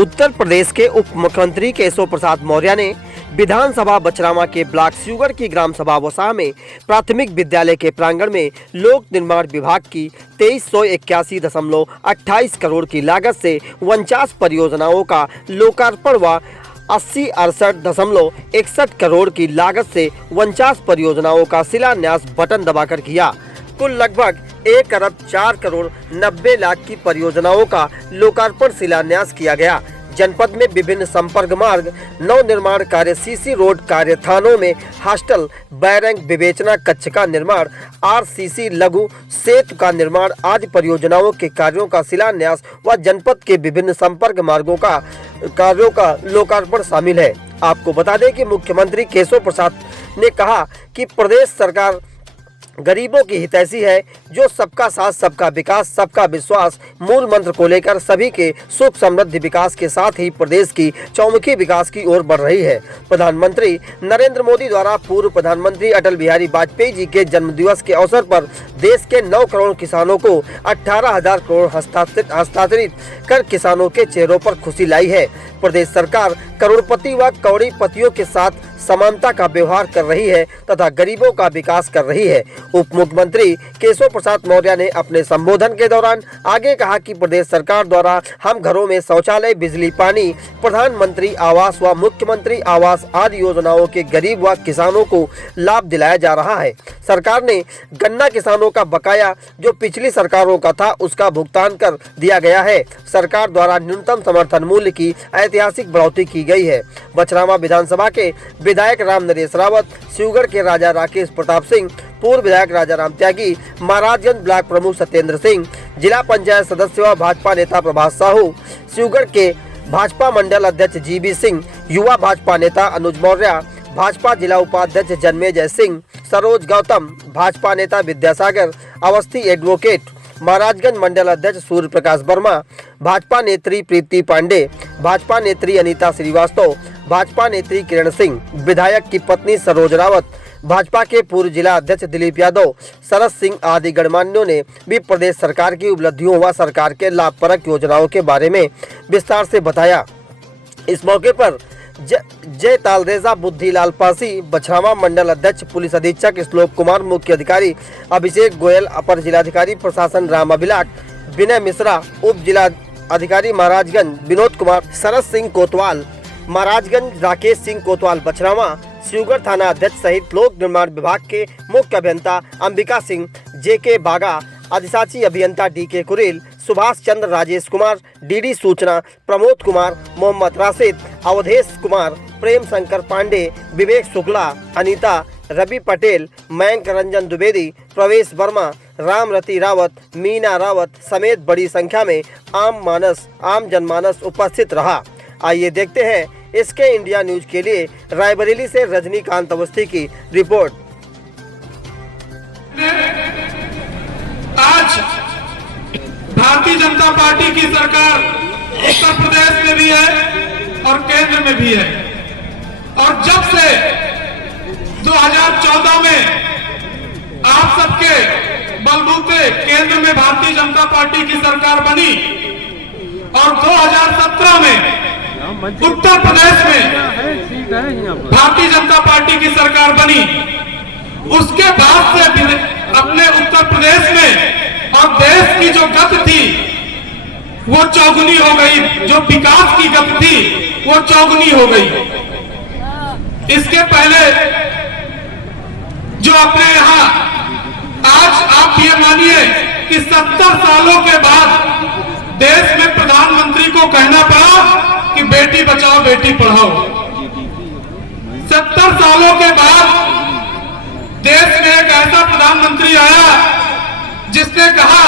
उत्तर प्रदेश के उप मुख्यमंत्री केशव प्रसाद मौर्य ने विधानसभा बछरावा के ब्लॉक स्यूगर की ग्राम सभा वसा में प्राथमिक विद्यालय के प्रांगण में लोक निर्माण विभाग की 2381.28 करोड़ की लागत से 49 परियोजनाओं का लोकार्पण व 8068.61 करोड़ की लागत से 49 परियोजनाओं का शिलान्यास बटन दबाकर किया। कुल लगभग 1 अरब 4 करोड़ 90 लाख की परियोजनाओं का लोकार्पण शिलान्यास किया गया। जनपद में विभिन्न संपर्क मार्ग, नव निर्माण कार्य, सीसी रोड कार्य, थानों में हॉस्टल, बैरंग विवेचना कक्ष का निर्माण, आरसीसी लघु सेतु का निर्माण आदि परियोजनाओं के कार्यों का शिलान्यास व जनपद के विभिन्न संपर्क मार्गों का कार्यों का लोकार्पण शामिल है। आपको बता दें कि मुख्यमंत्री केशव प्रसाद ने कहा कि प्रदेश सरकार गरीबों की हितैषी है, जो सबका साथ, सबका विकास, सबका विश्वास मूल मंत्र को लेकर सभी के सुख समृद्धि विकास के साथ ही प्रदेश की चौमुखी विकास की ओर बढ़ रही है। प्रधानमंत्री नरेंद्र मोदी द्वारा पूर्व प्रधानमंत्री अटल बिहारी वाजपेयी जी के जन्म दिवस के अवसर पर देश के 9 करोड़ किसानों को 18,000 करोड़ हस्तांतरित कर किसानों के चेहरों पर खुशी लाई है। प्रदेश सरकार करोड़पति व करोड़पतियों के साथ समानता का व्यवहार कर रही है तथा गरीबों का विकास कर रही है। उप मुख्यमंत्री केशव प्रसाद मौर्य ने अपने संबोधन के दौरान आगे कहा कि प्रदेश सरकार द्वारा हम घरों में शौचालय, बिजली, पानी, प्रधानमंत्री आवास व मुख्यमंत्री आवास आदि योजनाओं के गरीब व किसानों को लाभ दिलाया जा रहा है। सरकार ने गन्ना किसानों का बकाया जो पिछली सरकारों का था उसका भुगतान कर दिया गया है। सरकार द्वारा न्यूनतम समर्थन मूल्य की ऐतिहासिक बढ़ोतरी की गई है। बछरावा विधानसभा के विधायक राम नरेश रावत, स्यूगर के राजा राकेश प्रताप सिंह, पूर्व विधायक राजा राम त्यागी, महाराजगंज ब्लॉक प्रमुख सत्येंद्र सिंह, जिला पंचायत सदस्य व भाजपा नेता प्रभास साहू, स्यूगर के भाजपा मंडल अध्यक्ष जीबी सिंह, युवा भाजपा नेता अनुज मौर्य, भाजपा जिला उपाध्यक्ष जन्मेजय सिंह, सरोज गौतम, भाजपा नेता विद्यासागर अवस्थी, एडवोकेट, महाराजगंज मंडल अध्यक्ष सूर्य प्रकाश वर्मा, भाजपा नेत्री प्रीति पांडे, भाजपा नेत्री अनीता श्रीवास्तव, भाजपा नेत्री किरण सिंह, विधायक की पत्नी सरोज रावत, भाजपा के पूर्व जिला अध्यक्ष दिलीप यादव, शरद सिंह आदि गणमान्यों ने भी प्रदेश सरकार की उपलब्धियों व सरकार के लाभप्रद योजनाओं के बारे में विस्तार से बताया। इस मौके पर जय तालरेजा बुद्धिलाल पासी, बछरावा मंडल अध्यक्ष पुलिस अधीक्षक श्लोक कुमार, मुख्य अधिकारी अभिषेक गोयल, अपर जिलाधिकारी प्रशासन राम अभिलाख, विनय मिश्रा, उप जिला अधिकारी महाराजगंज विनोद कुमार, शरद सिंह कोतवाल, महाराजगंज राकेश सिंह कोतवाल, बछरावा स्यूगर थाना अध्यक्ष सहित लोक निर्माण विभाग के मुख्य अभियंता अंबिका सिंह, जेके बागा, अधिशासी अभियंता डीके कुरेल, सुभाष चंद्र, राजेश कुमार, डीडी सूचना प्रमोद कुमार, मोहम्मद राशिद, अवधेश कुमार, प्रेम शंकर पांडे, विवेक शुक्ला, अनीता, रवि पटेल, मयंक रंजन द्विवेदी, प्रवेश वर्मा, रामरती रावत, मीना रावत समेत बड़ी संख्या में आम जनमानस उपस्थित रहा। आइए देखते हैं इसके इंडिया न्यूज के लिए रायबरेली से रजनीकांत अवस्थी की रिपोर्ट। आज भारतीय जनता पार्टी की सरकार उत्तर प्रदेश में भी है और केंद्र में भी है, और जब से 2014 में आप सबके बलबूते केंद्र में भारतीय जनता पार्टी की सरकार बनी और 2017 में उत्तर प्रदेश में भारतीय जनता पार्टी की सरकार बनी, उसके बाद से अपने उत्तर प्रदेश में और देश की जो गति थी वो चौगुनी हो गई, जो विकास की गति थी वो चौगुनी हो गई। इसके पहले जो अपने यहाँ आज आप ये मानिए कि 70 सालों के बाद देश में प्रधानमंत्री को कहना पड़ा कि बेटी बचाओ बेटी पढ़ाओ। 70 सालों के बाद देश में एक ऐसा प्रधानमंत्री आया जिसने कहा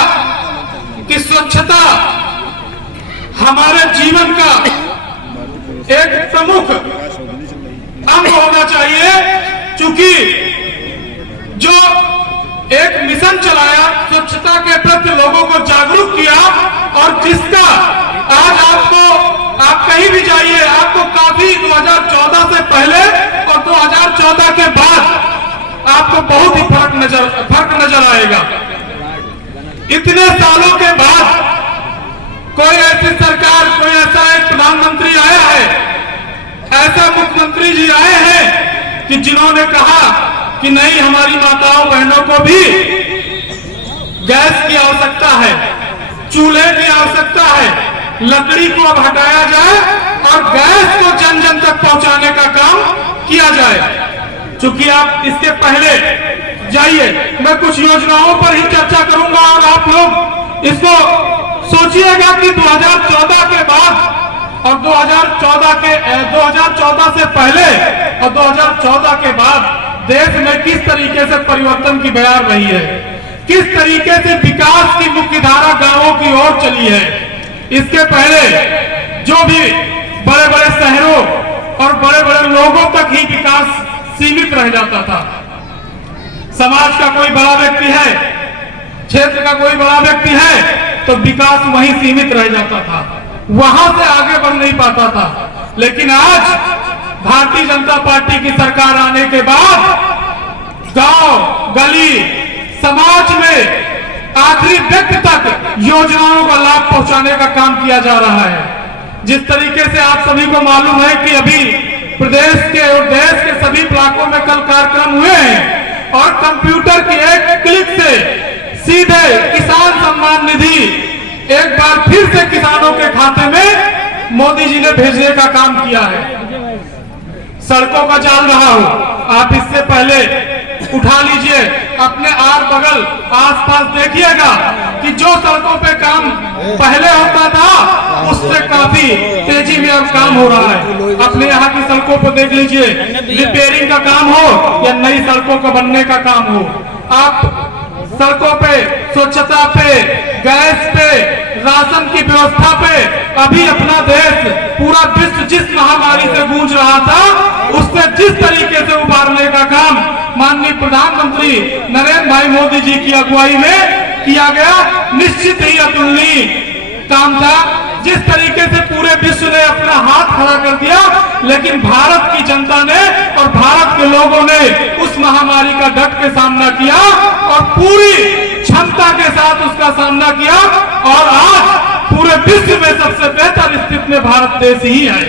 कि स्वच्छता हमारे जीवन का एक प्रमुख अंग होना चाहिए, क्योंकि जो एक मिशन चलाया, स्वच्छता के प्रति लोगों को जागरूक किया, और जिसका आज आप कहीं भी जाइए आपको काफी 2014 से पहले और 2014 के बाद आपको बहुत ही फर्क नजर आएगा। इतने सालों के बाद कोई ऐसी सरकार, कोई ऐसा एक प्रधानमंत्री आया है, ऐसा मुख्यमंत्री जी आए हैं कि जिन्होंने कहा कि नहीं, हमारी माताओं बहनों को भी गैस की आवश्यकता है, चूल्हे की आवश्यकता है, लकड़ी को अब हटाया जाए और गैस को जन जन तक पहुंचाने का काम किया जाए। चूंकि आप इसके पहले जाइए, मैं कुछ योजनाओं पर ही चर्चा करूंगा और आप लोग इसको सोचिएगा कि 2014 के बाद और 2014 से पहले और 2014 के बाद देश में किस तरीके से परिवर्तन की बयार रही है, किस तरीके से विकास की मुख्य धारा गांवों की ओर चली है। इसके पहले जो भी बड़े बड़े शहरों और बड़े बड़े लोगों तक ही विकास सीमित रह जाता था। समाज का कोई बड़ा व्यक्ति है, क्षेत्र का कोई बड़ा व्यक्ति है तो विकास वहीं सीमित रह जाता था, वहां से आगे बढ़ नहीं पाता था। लेकिन आज भारतीय जनता पार्टी की सरकार आने के बाद गांव गली समाज में आखिरी व्यक्ति तक योजनाओं का लाभ पहुंचाने का काम किया जा रहा है। जिस तरीके से आप सभी को मालूम है कि अभी प्रदेश के और देश के सभी ब्लॉकों में कल कार्यक्रम हुए हैं और कंप्यूटर की एक क्लिक से सीधे किसान सम्मान निधि एक बार फिर से किसानों के खाते में मोदी जी ने भेजने का काम किया है। सड़कों का जाल रहा हो, आप इससे पहले उठा लीजिए, अपने आर बगल आसपास देखिएगा कि जो सड़कों पे काम पहले होता था उससे काफी तेजी में अब काम हो रहा है। अपने यहाँ की सड़कों पर देख लीजिए, रिपेयरिंग का काम हो या नई सड़कों का बनने का काम हो, आप सड़कों पे, स्वच्छता पे, गैस पे, राशन की व्यवस्था पे अभी अपना देश, पूरा विश्व जिस महामारी से गूंज रहा था उससे जिस तरीके से उबारने का काम माननीय प्रधानमंत्री नरेंद्र भाई मोदी जी की अगुवाई में किया गया, निश्चित ही अतुलनीय काम था। जिस तरीके से पूरे विश्व ने अपना हाथ खड़ा कर दिया, लेकिन भारत की जनता ने और भारत के लोगों ने उस महामारी का डट के सामना किया और पूरी क्षमता के साथ उसका सामना किया और आज पूरे विश्व में सबसे बेहतर स्थिति में भारत देश ही है।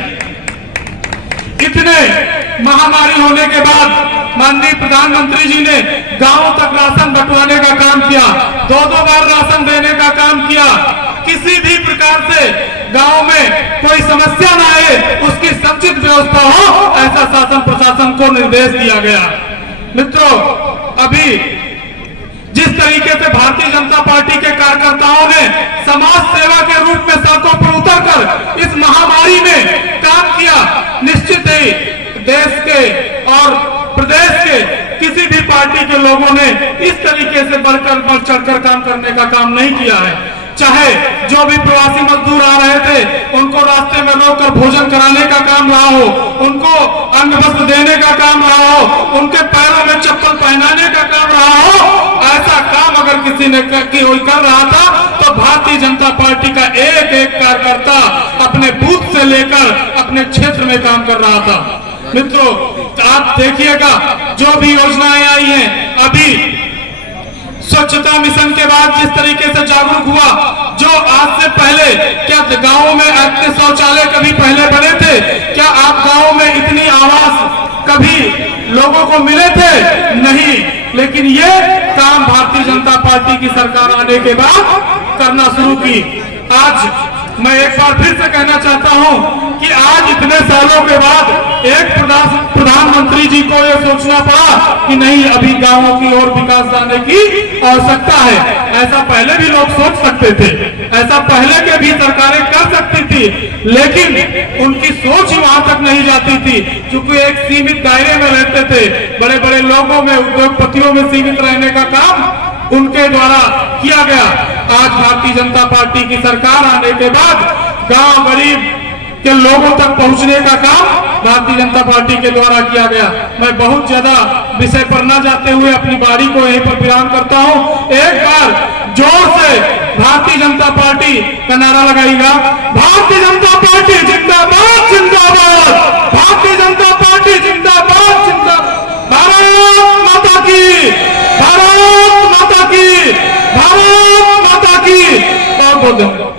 इतने महामारी होने के बाद माननीय प्रधानमंत्री जी ने गांवों तक राशन बंटवाने का काम किया, 2-2 बार राशन देने का काम किया। किसी भी प्रकार से गांव में कोई समस्या ना आए, उसकी समुचित व्यवस्था हो, ऐसा शासन प्रशासन को निर्देश दिया गया। मित्रों, अभी जिस तरीके से भारतीय जनता पार्टी के कार्यकर्ताओं ने समाज सेवा के रूप में सड़कों पर उतरकर इस महामारी में काम किया, निश्चित ही देश के और प्रदेश के किसी भी पार्टी के लोगों ने इस तरीके से बढ़ चढ़कर काम करने का काम नहीं किया है। चाहे जो भी प्रवासी मजदूर आ रहे थे उनको रास्ते में रोककर भोजन कराने का काम रहा हो, उनको अन्न वस्त्र देने का काम रहा हो, उनके पैरों में चप्पल पहनाने का काम रहा हो, ऐसा काम अगर किसी ने कर रहा था तो भारतीय जनता पार्टी का एक एक कार्यकर्ता अपने बूथ से लेकर अपने क्षेत्र में काम कर रहा था। मित्रों, आप देखिएगा जो भी योजनाएं आई हैं, अभी स्वच्छता मिशन के बाद जिस तरीके से जागरूक हुआ, जो आज से पहले क्या गांवों में अपने शौचालय कभी पहले बने थे? क्या आप गांवों में इतनी आवास कभी लोगों को मिले थे? नहीं। लेकिन ये काम भारतीय जनता पार्टी की सरकार आने के बाद करना शुरू की। आज मैं एक बार फिर से कहना चाहता हूं कि आज इतने सालों के बाद एक प्रधानमंत्री जी को यह सोचना पड़ा कि नहीं, अभी गांवों की ओर विकास लाने की आवश्यकता है। ऐसा पहले भी लोग सोच सकते थे, ऐसा पहले के भी सरकारें कर सकती थी, लेकिन उनकी सोच ही वहां तक नहीं जाती थी, क्योंकि एक सीमित दायरे में रहते थे। बड़े बड़े लोगों में, उद्योगपतियों में सीमित रहने का काम उनके द्वारा किया गया। आज भारतीय जनता पार्टी की सरकार आने के बाद गांव गरीब के लोगों तक पहुंचने का काम भारतीय जनता पार्टी के द्वारा किया गया। मैं बहुत ज्यादा विषय पर न जाते हुए अपनी बारी को यहीं पर विराम करता हूं। एक बार जोर से भारतीय जनता पार्टी का नारा लगाइएगा। भारतीय जनता पार्टी जिंदाबाद, जिंदाबाद। भारतीय जनता पार्टी जिंदाबाद, जिंदाबाद। भारत माता की, भारत माता की, भारत माता की। बहुत बहुत धन्यवाद।